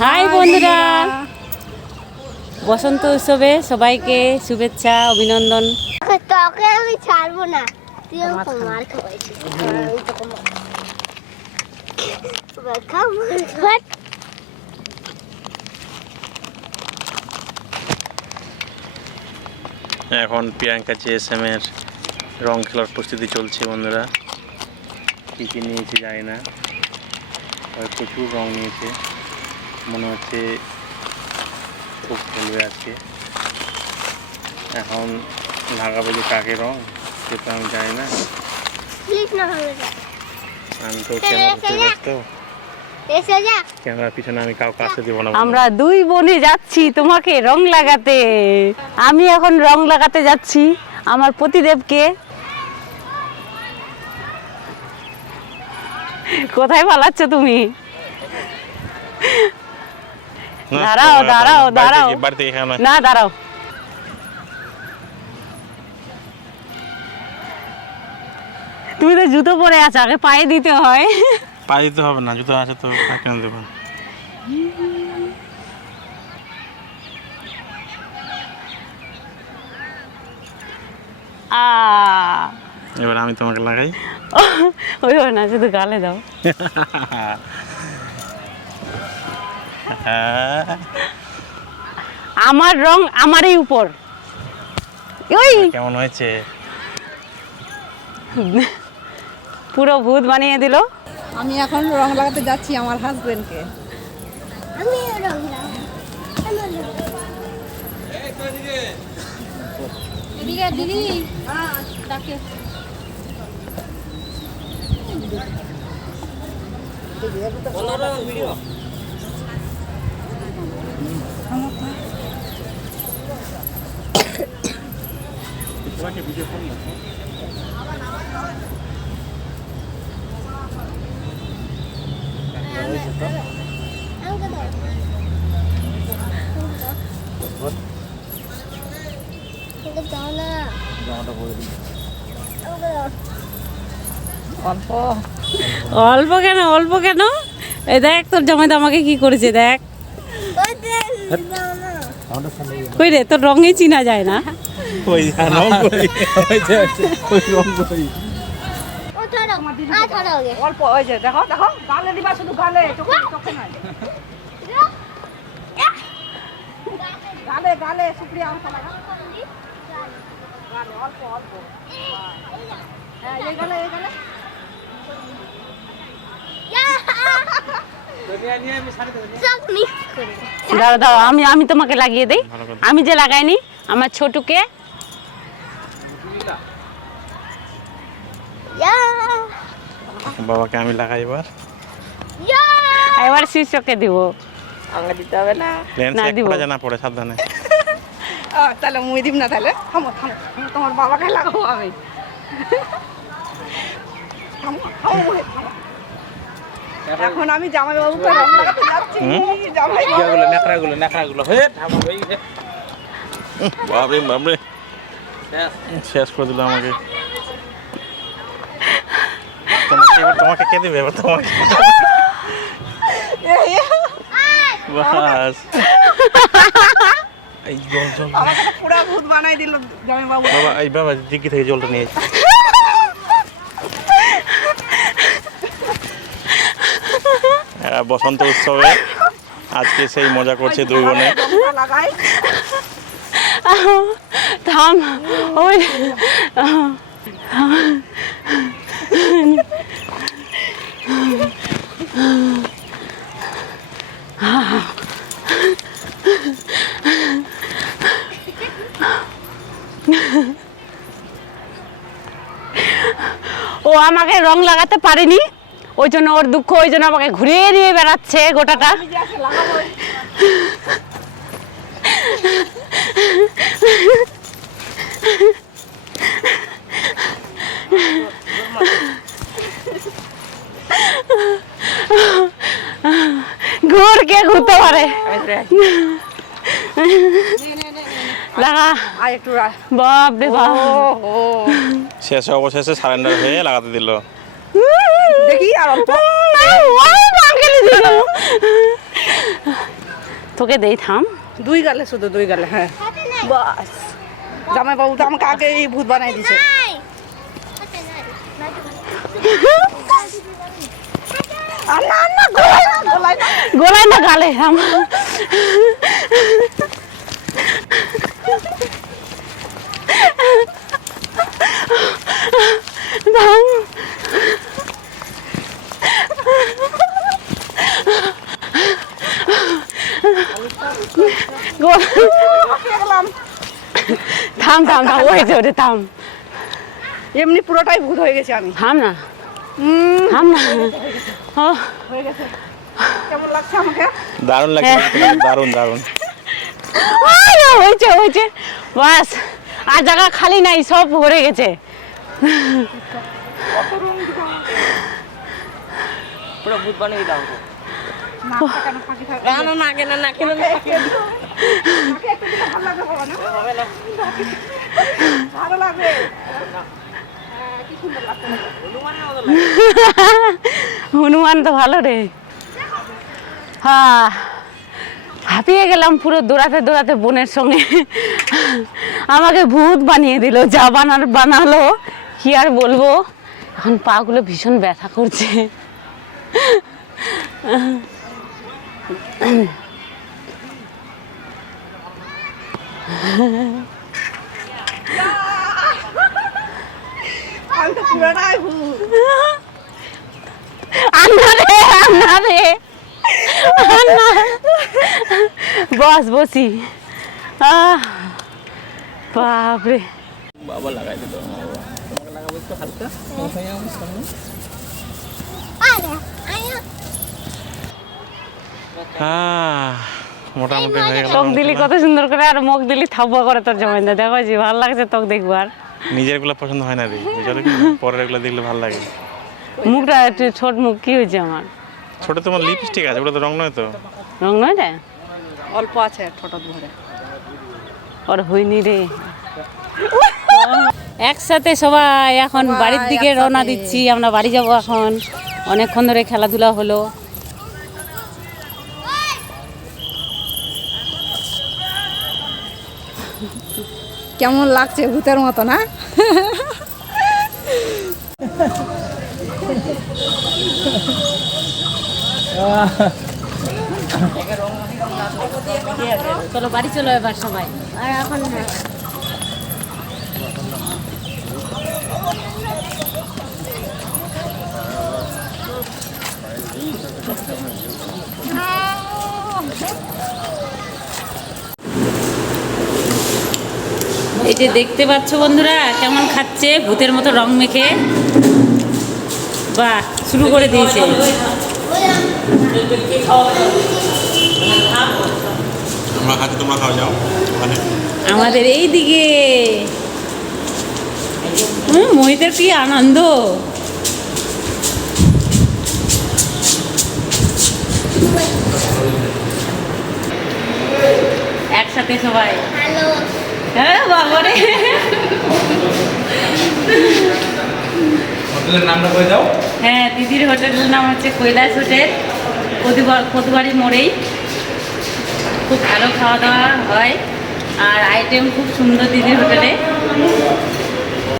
High বন্ধুরা, বসন্ত উৎসবে সবাইকে শুভেচ্ছা অভিনন্দন। তোকে আমি ছাড়বো না, তুই আমাকে মার খাওয়াইছিস। এখন প্রিয়াঙ্কা JSM এর রং খেলার প্রস্তুতি চলছে। বন্ধুরা কী কী নিয়েছে জানি না, প্রচুর রং নিয়েছে, মনে হচ্ছে খুব খেলবে আজকে। এখন লাগাবো যে কাকে রং সেটা আমি জানি না, আমি তো ক্যামেরার পিছনে আমি কাউকে আসতে দেবো না। আমরা দুই বোনে যাচ্ছি তোমাকে রং লাগাতে। আমি এখন রং লাগাতে যাচ্ছি আমার পতিদেবকে। কোথায় পালাচ্ছ তুমি? দাঁড়াও দাঁড়াও দাঁড়াও, না দাঁড়াও। তুমি তো জুতো পরে আছো, আগে পায়ে দিতে হয়। পায়ে দিতে হবে না, জুতো আছে তো কেন দেবো। এবার আমি তোমাকে লাগাই। ওই না, শুধু গালে দাও। আমার রং আমারই উপর। ওই কেমন হয়েছে? পুরো ভূত বানিয়ে দিল। আমি এখন রং লাগাতে যাচ্ছি আমার হাজবেন্ডকে। আমি রং লাগাবো। এদিকে দিদি ডাকে। ভিডিও অল্প কেন, অল্প কেন? এই দেখ তোর জামাই তো আমাকে কি করেছে, দেখ। কই রে, তোর রঙই চিনা যায় না। অল্প ওই যে দেখো দেখো, গালে দিবা, শুধু গালে, চোখে না। গালে গালে সুপ্রিয়া অংশ লাগা, গালে অল্প অল্প। হ্যাঁ এই গালে এই গালে। দাও দাও, আমি তোমাকে লাগিয়ে দেই। আমি যে লাগাইনি আমার ছোটুকে। বাবাকে আমি লাগাই এবার। এবার শীর্ষকে দিব। আঙা দিতে হবে না, না দিব না, পড়ে সাবধানে। তাহলে মুই দিব না, তাহলে থামো থামো, তোমার বাবাকে লাগাবো আমি। থামো থামো মুই, থামো। এখন আমি জামাই বাবুকে রং লাগাতে যাচ্ছি। জামাই বাবু নেকড়াগুলো হে থামো ভাই। বাবরে বাবরে, শেষ করে দিল আমাকে। তোমাকে কে দিবে এবার? তোমাকে বাস। এই জল জল আমাকে পুরা ভূত বানাই দিল জামাই বাবু। বাবা, এই বাবা ডিগ্রি থেকে জলটা নিয়ে। বসন্ত উৎসবে আজকে সেই মজা করছে দুই বোনে। থাম ওই ও আমাকে রং লাগাতে পারেনি, ওই জন্য ওর দুঃখ, ওই জন্য আমাকে ঘুরিয়ে নিয়ে বেড়াচ্ছে গোটাটা। ঘুর কে ঘুরতে পারে। লাগা আর একটু বাপ রে বাপ। শেষে অবশেষে সারেন্ডার হয়ে লাগাতে দিল। দেখি আর অল্প তোকে দেই থাম। 2 গালে শুধু 2 গালে, হ্যাঁ বাস। জামাই বাবু তো আমাকে আগে এই ভূত বানাই দিয়েছে। গোলায় না গালে থাম। থাম। থাম থাম থাম, হয়েছে ওটা থাম। এমনি পুরোটাই ভূত হয়ে গেছে আমি। থাম না, থাম না। হয়ে গেছে। কেমন লাগছে আমাকে? দারুণ লাগছে, দারুণ দারুণ। হয়েছে হয়েছে, বাস আর জায়গা খালি নাই, সব ভরে গেছে। পুরো ভূত বানিয়ে দাও। নাকটা কেন ফাঁকি থাকে? না না কেন না কেন নাকে একটু দিলে ভালো লাগবে বাবা না? ভালো লাগবে। কি সুন্দর লাগছে। হনুমান তো ভালো রে। হ্যাঁ, হাঁপিয়ে গেলাম পুরো দৌড়াতে দৌড়াতে বোনের সঙ্গে। আমাকে ভূত বানিয়ে দিল, যা বানালো কি আর বলবো। এখন পাগুলো ভীষণ ব্যথা করছে। আমি তো পুরোটাই ভূত। আন্না রে বস বসি। বাপরে, বাবা লাগাই দিল। তোমাকে লাগাবো একটু হালকা। মোটামুটি হয়ে গেল। ত্বক দিলি কত সুন্দর করে, আর মুখ দিলি থাপ্পা করে তোর জমাইন্দা। দেখো জি ভালো লাগছে ত্বক দেখবো। আর নিজের গুলো পছন্দ হয় না রে, বুঝলে কি? পরের গুলো দেখলে ভালো লাগে। মুখটা একটু ছোট মুখ, কি হয়েছে আমার? ছোট তোমার লিপস্টিক আছে, ওটা তো রং নয় তো। রং নয় রে, অল্প আছে ঠোঁটত ভরে। ওর হয়নি রে। একসাথে সবাই এখন বাড়ির দিকে রওনা দিচ্ছি। আমরা বাড়ি যাব এখন। অনেকক্ষণ ধরে খেলাধুলা হলো। কেমন লাগছে ভূতের মতো না? চলো বাড়ি চলো এবার সবাই। আর এখন এই যে দেখতে পাচ্ছ বন্ধুরা কেমন খাচ্ছে ভূতের মতো রং মেখে। বাহ, শুরু করে দিয়েছে। আমরা খাচ্ছি, তোমরা খাও যাও। আমাদের এই দিকে মোহিতের কি আনন্দ। একসাথে সবাই। হ্যাঁ বাবারে, হোটেলের নামটা বলে দাও। হ্যাঁ দিদির হোটেলের নাম হচ্ছে কৈলাস হোটেল, কদুবাড়ি মোড়েই। খুব ভালো খাওয়া দাওয়া হয় আর আইটেম খুব সুন্দর দিদির হোটেলে।